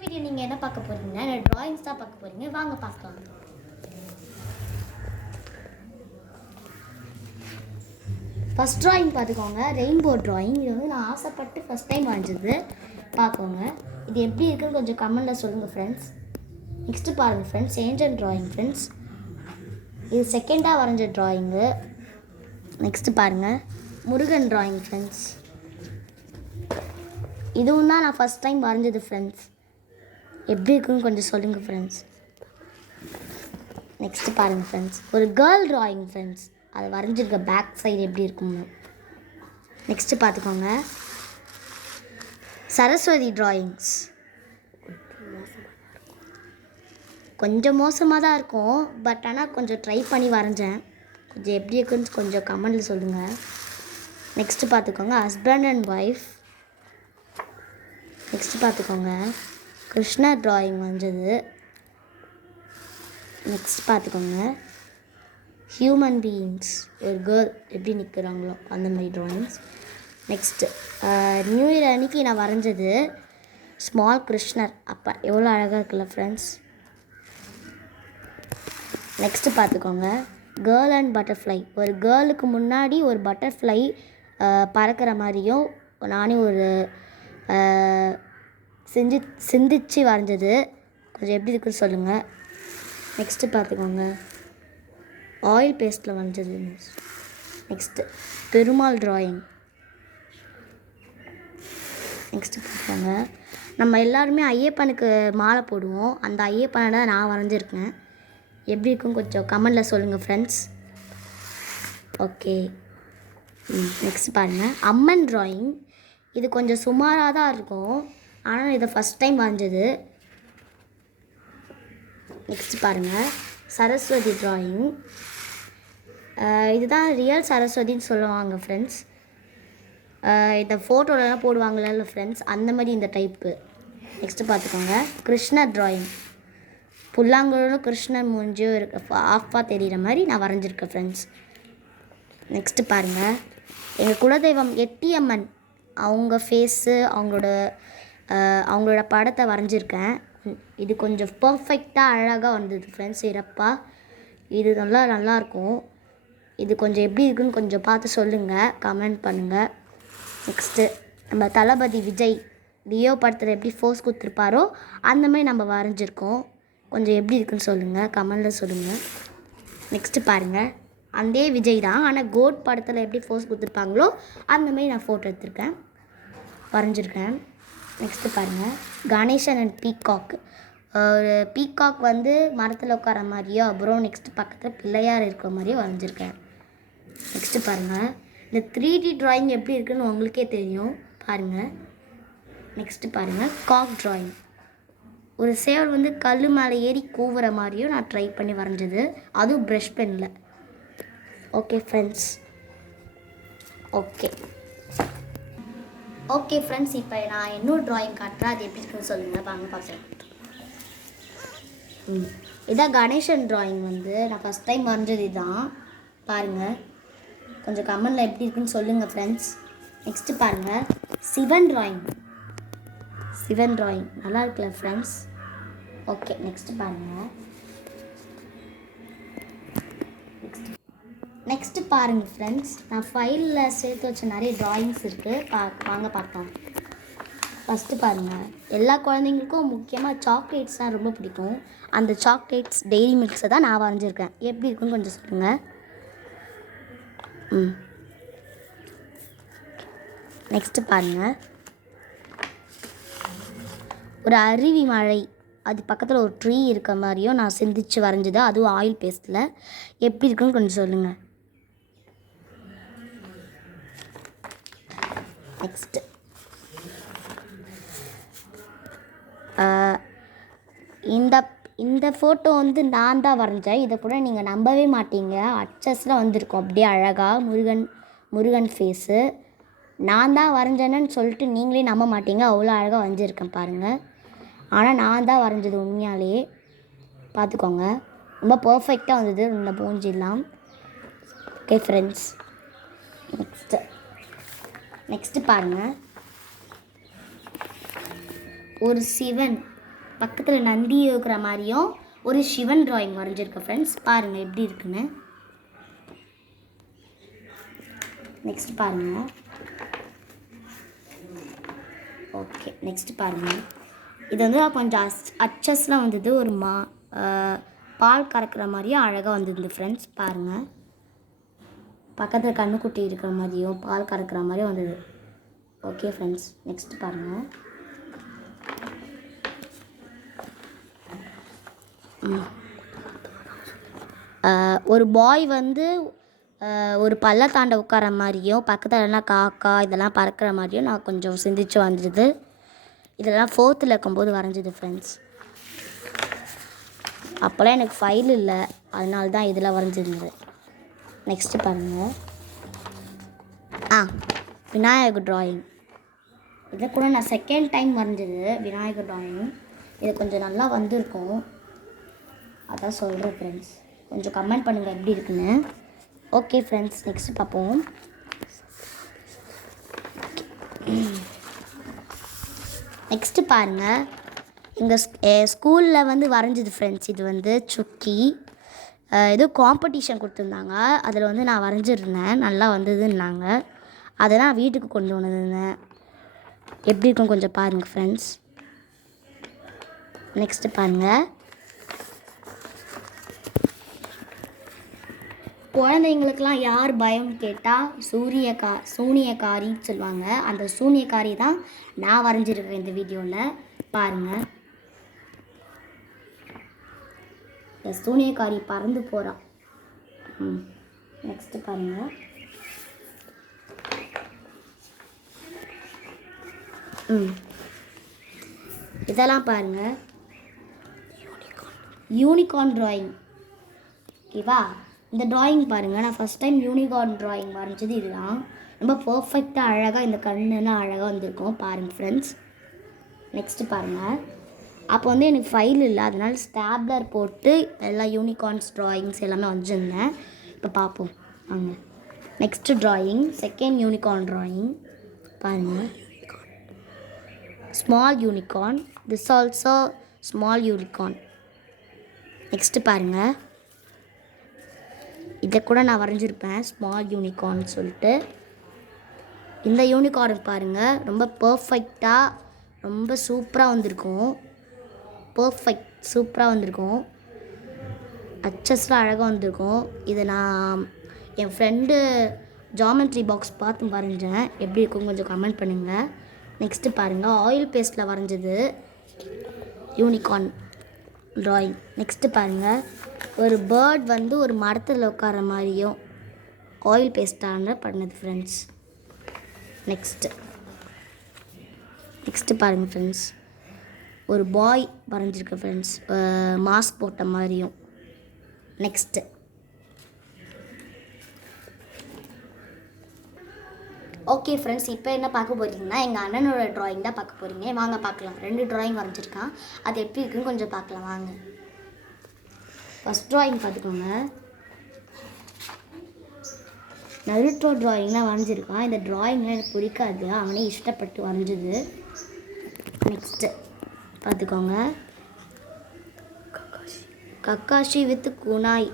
Video நீங்கள் என்ன பார்க்க போகிறீங்கன்னா ட்ராயிங்ஸ் தான் பார்க்க போகிறீங்க. வாங்க பார்க்கலாம். ஃபஸ்ட் ட்ராயிங் பார்த்துக்கோங்க, ரெயின்போ ட்ராயிங். இது வந்து நான் ஆசைப்பட்டு ஃபஸ்ட் டைம் வரைஞ்சது. பார்க்கோங்க, இது எப்படி இருக்குன்னு கொஞ்சம் கமெண்டில் சொல்லுங்கள் ஃப்ரெண்ட்ஸ். நெக்ஸ்ட்டு பாருங்கள் ஃப்ரெண்ட்ஸ், ஏஞ்சல் ட்ராயிங் ஃப்ரெண்ட்ஸ். இது செகண்டாக வரைஞ்ச ட்ராயிங்கு. நெக்ஸ்ட்டு பாருங்கள், முருகன் ட்ராயிங் ஃப்ரெண்ட்ஸ். இதுவும் தான் நான் ஃபஸ்ட் டைம் வரைஞ்சது ஃப்ரெண்ட்ஸ். எப்படி இருக்குன்னு கொஞ்சம் சொல்லுங்கள் ஃப்ரெண்ட்ஸ். நெக்ஸ்ட்டு பாருங்கள் ஃப்ரெண்ட்ஸ், ஒரு கேர்ள் ட்ராயிங் ஃப்ரெண்ட்ஸ். அதை வரைஞ்சிருக்க பேக் சைடு எப்படி இருக்கும்னு. நெக்ஸ்ட்டு பார்த்துக்கோங்க, சரஸ்வதி ட்ராயிங்ஸ். கொஞ்சம் மோசமாக தான் இருக்கும், பட் ஆனால் கொஞ்சம் ட்ரை பண்ணி வரைஞ்சேன். கொஞ்சம் எப்படி இருக்குன்னு கொஞ்சம் கமெண்டில் சொல்லுங்கள். நெக்ஸ்ட்டு பார்த்துக்கோங்க, ஹஸ்பண்ட் அண்ட் ஒய்ஃப். நெக்ஸ்ட்டு பார்த்துக்கோங்க, கிருஷ்ணர் ட்ராயிங் வரைஞ்சது. நெக்ஸ்ட் பார்த்துக்கோங்க, ஹியூமன் பீயிங்ஸ், ஒரு கேர்ள் எப்படி நிற்கிறாங்களோ அந்த மாதிரி ட்ராயிங்ஸ். நெக்ஸ்ட்டு நியூ இயர் அன்றைக்கி நான் வரைஞ்சது ஸ்மால் கிருஷ்ணர். அப்போ எவ்வளோ அழகாக இருக்குல்ல ஃப்ரெண்ட்ஸ். நெக்ஸ்ட்டு பார்த்துக்கோங்க, கேர்ள் அண்ட் பட்டர்ஃப்ளை. ஒரு கேர்ளுக்கு முன்னாடி ஒரு பட்டர்ஃப்ளை பறக்கிற மாதிரியும் நானே ஒரு சிந்திச்சு வரைஞ்சது. கொஞ்சம் எப்படி இருக்குன்னு சொல்லுங்கள். நெக்ஸ்ட்டு பார்த்துக்கோங்க, ஆயில் பேஸ்ட்டில் வரைஞ்சது. Next Perumal drawing. நெக்ஸ்ட்டு பார்த்துக்கோங்க, நம்ம எல்லாருமே ஐயப்பனுக்கு மாலை போடுவோம். அந்த ஐயப்பனை தான் நான் வரைஞ்சிருக்கேன். எப்படி இருக்கும் கொஞ்சம் கமெண்டில் சொல்லுங்கள் ஃப்ரெண்ட்ஸ். ஓகே, நெக்ஸ்ட் பாருங்கள், அம்மன் ட்ராயிங். இது கொஞ்சம் சுமாராக தான் இருக்கும், ஆனால் இதை ஃபஸ்ட் டைம் வரைஞ்சது. நெக்ஸ்ட் பாருங்கள், சரஸ்வதி ட்ராயிங். இதுதான் ரியல் சரஸ்வதின்னு சொல்லுவாங்க ஃப்ரெண்ட்ஸ். இந்த ஃபோட்டோலலாம் போடுவாங்கள்ல ஃப்ரெண்ட்ஸ், அந்த மாதிரி இந்த டைப்பு. நெக்ஸ்ட்டு பார்த்துக்கோங்க, கிருஷ்ணர் ட்ராயிங். புல்லாங்குழலும் கிருஷ்ணர் மூஞ்சியும் இருக்க ஆஃபாக தெரிகிற மாதிரி நான் வரைஞ்சிருக்கேன் ஃப்ரெண்ட்ஸ். நெக்ஸ்ட்டு பாருங்கள், எங்கள் குலதெய்வம் எட்டியம்மன் அவங்க ஃபேஸு, அவங்களோட படத்தை வரைஞ்சிருக்கேன். இது கொஞ்சம் பர்ஃபெக்டாக அழகாக வந்தது ஃப்ரெண்ட்ஸ், சிறப்பாக. இது நல்லாயிருக்கும். இது கொஞ்சம் எப்படி இருக்குன்னு கொஞ்சம் பார்த்து சொல்லுங்கள், கமெண்ட் பண்ணுங்கள். நெக்ஸ்ட்டு நம்ம தளபதி விஜய் லியோ படத்தில் எப்படி ஃபோர்ஸ் கொடுத்துருப்பாரோ அந்த மாதிரி நம்ம வரைஞ்சிருக்கோம். கொஞ்சம் எப்படி இருக்குன்னு சொல்லுங்கள், கமெண்டில் சொல்லுங்கள். நெக்ஸ்ட்டு பாருங்கள், அதே விஜய் தான், ஆனால் கோட் படத்தில் எப்படி ஃபோர்ஸ் கொடுத்துருப்பாங்களோ அந்த மாதிரி நான் ஃபோட்டோ எடுத்திருக்கேன், வரைஞ்சிருக்கேன். நெக்ஸ்ட்டு பாருங்கள், கணேசன் அண்ட் பீகாக். ஒரு பீகாக் வந்து மரத்தில் உட்கார மாதிரியோ, அப்புறம் நெக்ஸ்ட்டு பக்கத்தில் பிள்ளையார் இருக்கிற மாதிரியோ வரைஞ்சிருக்கேன். நெக்ஸ்ட்டு பாருங்கள், இந்த 3D ட்ராயிங் எப்படி இருக்குன்னு உங்களுக்கே தெரியும் பாருங்கள். நெக்ஸ்ட்டு பாருங்கள், காக் ட்ராயிங். ஒரு சேவல் வந்து கல் மேலே ஏறி கூவுற மாதிரியும் நான் ட்ரை பண்ணி வரைஞ்சது, அதுவும் ப்ரஷ் பெனில். ஓகே ஃப்ரெண்ட்ஸ், ஓகே ஃப்ரெண்ட்ஸ், இப்போ நான் இன்னொரு ட்ராயிங் காட்டுறேன், அது எப்படி இருக்குன்னு சொல்லுங்கள், வாங்க பார்க்கலாம். இதான் கணேசன் ட்ராயிங் வந்து நான் ஃபஸ்ட் டைம் வரைஞ்சது இதுதான். பாருங்கள், கொஞ்சம் கமெண்டில் எப்படி இருக்குன்னு சொல்லுங்கள் ஃப்ரெண்ட்ஸ். நெக்ஸ்ட்டு பாருங்கள், சிவன் ட்ராயிங் நல்லா இருக்குல்ல ஃப்ரெண்ட்ஸ். ஓகே, நெக்ஸ்ட்டு பாருங்கள், நெக்ஸ்ட்டு பாருங்கள் ஃப்ரெண்ட்ஸ், நான் ஃபைலில் சேர்த்து வச்ச நிறைய ட்ராயிங்ஸ் இருக்குது. வாங்க பார்க்கலாம். ஃபஸ்ட்டு பாருங்கள், எல்லா குழந்தைங்களுக்கும் முக்கியமாக சாக்லேட்ஸ் தான் ரொம்ப பிடிக்கும். அந்த சாக்லேட்ஸ் டெய்ரி மில்க்ஸை தான் நான் வரைஞ்சிருக்கேன். எப்படி இருக்குன்னு கொஞ்சம் சொல்லுங்கள். நெக்ஸ்ட்டு பாருங்கள், ஒரு அருவி மழை, அது பக்கத்தில் ஒரு ட்ரீ இருக்க மாதிரியும் நான் சிந்திச்சு வரைஞ்சது, அதுவும் ஆயில் பேஸ்ட்டில். எப்படி இருக்குன்னு கொஞ்சம் சொல்லுங்கள். நெக்ஸ்ட்டு இந்த ஃபோட்டோ வந்து நான் தான் வரைஞ்சேன். இதை கூட நீங்கள் நம்பவே மாட்டீங்க, அச்சஸில் வந்திருக்கும் அப்படியே அழகாக முருகன் ஃபேஸு. நான் தான் வரைஞ்சேன்னு சொல்லிட்டு நீங்களே நம்ப மாட்டீங்க, அவ்வளோ அழகாக வரைஞ்சிருக்கேன் பாருங்கள். ஆனால் நான் தான் வரைஞ்சது உண்மையாலே. பார்த்துக்கோங்க, ரொம்ப பர்ஃபெக்டாக வந்தது இந்த மூஞ்சிலாம். ஓகே ஃப்ரெண்ட்ஸ், நெக்ஸ்ட்டு பாருங்கள், ஒரு சிவன் பக்கத்தில் நந்தி இருக்கிற மாதிரியும் ஒரு சிவன் ட்ராயிங் வரைஞ்சிருக்கேன் ஃப்ரெண்ட்ஸ். பாருங்கள் எப்படி இருக்குன்னு. நெக்ஸ்ட் பாருங்கள். ஓகே, நெக்ஸ்ட் பாருங்கள். இது வந்து கொஞ்சம் அச்சஸ்லாம் வந்தது. ஒரு பால் கறக்கிற மாதிரியும் அழகாக வந்தது ஃப்ரெண்ட்ஸ். பாருங்கள், பக்கத்தில் கண்ணுக்குட்டி இருக்கிற மாதிரியும் பால் கறக்கிற மாதிரியும் வந்தது. ஓகே ஃப்ரெண்ட்ஸ், நெக்ஸ்ட் பாருங்கள். ஒரு பாய் வந்து ஒரு பள்ளத்தாண்ட உட்கார மாதிரியும் பக்கத்தில் எல்லாம் காக்கா இதெல்லாம் பறக்கிற மாதிரியும் நான் கொஞ்சம் சிந்திச்சு வந்தது. இதெல்லாம் 4th இருக்கும்போது வரைஞ்சது ஃப்ரெண்ட்ஸ். அப்போல்லாம் எனக்கு ஃபைல் இல்லை, அதனால தான் இதில் வரைஞ்சிருந்தது. நெக்ஸ்ட்டு பாருங்கள். விநாயகர் ட்ராயிங். இதை கூட நான் செகண்ட் டைம் வரைஞ்சது விநாயகர் ட்ராயிங். இது கொஞ்சம் நல்லா வந்திருக்கும், அதான் சொல்கிறேன் ஃப்ரெண்ட்ஸ். கொஞ்சம் கமெண்ட் பண்ணுங்கள் எப்படி இருக்குன்னு. ஓகே ஃப்ரெண்ட்ஸ், நெக்ஸ்ட் பார்ப்போம். நெக்ஸ்ட்டு பாருங்கள். எங்கள் ஸ்கூலில் வந்து வரைஞ்சது ஃப்ரெண்ட்ஸ். இது வந்து சுக்கி ஏதோ காம்படிஷன் கொடுத்துருந்தாங்க, அதில் வந்து நான் வரைஞ்சிருந்தேன், நல்லா வந்ததுன்னாங்க. அதை நான் வீட்டுக்கு கொண்டு வந்திருந்தேன். எப்படி இருக்கும் கொஞ்சம் பாருங்கள் ஃப்ரெண்ட்ஸ். நெக்ஸ்ட்டு பாருங்கள். குழந்தைங்களுக்கெலாம் யார் பயம் கேட்டால் சூனியக்காரின்னு சொல்லுவாங்க. அந்த சூனியக்காரி தான் நான் வரைஞ்சிருக்கேன் இந்த வீடியோவில். பாருங்கள், இந்த சூனியக்காரி பறந்து போகிறான். நெக்ஸ்ட்டு பாருங்கள். இதெல்லாம் பாருங்கள், யூனிகார்ன் ட்ராயிங். ஓகேவா? இந்த ட்ராயிங் பாருங்கள். நான் ஃபஸ்ட் டைம் யூனிகார்ன் ட்ராயிங் வரைஞ்சது இதுதான். ரொம்ப பர்ஃபெக்டாக அழகாக இந்த கண்ணுலாம் அழகாக வந்திருக்கும். பாருங்கள் ஃப்ரெண்ட்ஸ். நெக்ஸ்ட்டு பாருங்கள். அப்போ வந்து எனக்கு ஃபைல் இல்லை, அதனால் ஸ்டாப்லர் போட்டு எல்லா யூனிகார்ன்ஸ் ட்ராயிங்ஸ் எல்லாமே வச்சுருந்தேன். இப்போ பார்ப்போம் வாங்க. Next drawing, second unicorn drawing. பாருங்கள், small unicorn. This also small unicorn. Next பாருங்கள். இதை கூட நான் வரைஞ்சிருப்பேன், ஸ்மால் யூனிகார்ன் சொல்லிட்டு. இந்த யூனிகார்ன் பாருங்கள், ரொம்ப பர்ஃபெக்டாக ரொம்ப சூப்பராக வந்திருக்கும். சூப்பராக வந்திருக்கும். அச்சஸ்லாம் அழகாக வந்திருக்கும். இதை நான் என் ஃப்ரெண்டு ஜாமெட்ரி பாக்ஸ் பார்த்து வரைஞ்சேன். எப்படி இருக்கும் கொஞ்சம் கமெண்ட் பண்ணுங்கள். நெக்ஸ்ட்டு பாருங்கள், ஆயில் பேஸ்ட்டில் வரைஞ்சது யூனிகார்ன் ட்ராயிங். நெக்ஸ்ட்டு பாருங்கள், ஒரு பேர்ட் வந்து ஒரு மரத்தில் உட்கார மாதிரியும் ஆயில் பேஸ்டான பண்ணது ஃப்ரெண்ட்ஸ். நெக்ஸ்ட்டு பாருங்கள் ஃப்ரெண்ட்ஸ், ஒரு பாய் வரைஞ்சிருக்கேன் ஃப்ரெண்ட்ஸ், மாஸ்க் போட்ட மாதிரியும். நெக்ஸ்ட்டு ஓகே ஃப்ரெண்ட்ஸ், இப்போ என்ன பார்க்க போகிறீங்கன்னா எங்கள் அண்ணனோட ட்ராயிங் தான் பார்க்க போகிறீங்க. வாங்க பார்க்கலாம். 2 ட்ராயிங் வரைஞ்சிருக்கான், அது எப்படி இருக்குன்னு கொஞ்சம் பார்க்கலாம் வாங்க. ஃபஸ்ட் ட்ராயிங் பார்த்துக்கோங்க. நருட்டோ ட்ராயிங்லாம் வரைஞ்சிருக்கான். இந்த ட்ராயிங்லாம் எனக்கு பிடிக்காது, அவனே இஷ்டப்பட்டு வரைஞ்சது. நெக்ஸ்ட்டு பார்த்துக்கோங்க, கக்காஷி வித் குனாய்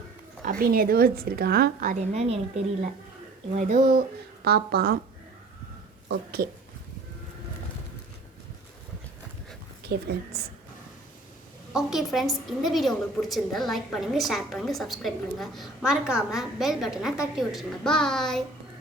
அப்படின்னு ஏதோ வச்சுருக்கான். அது என்னன்னு எனக்கு தெரியல, இவன் ஏதோ பார்ப்பான். ஓகே ஃப்ரெண்ட்ஸ், இந்த வீடியோ உங்களுக்கு பிடிச்சிருந்தா லைக் பண்ணுங்கள், ஷேர் பண்ணுங்கள், சப்ஸ்கிரைப் பண்ணுங்கள். மறக்காமல் பெல் பட்டனை தட்டி விட்டுருங்க. பாய்.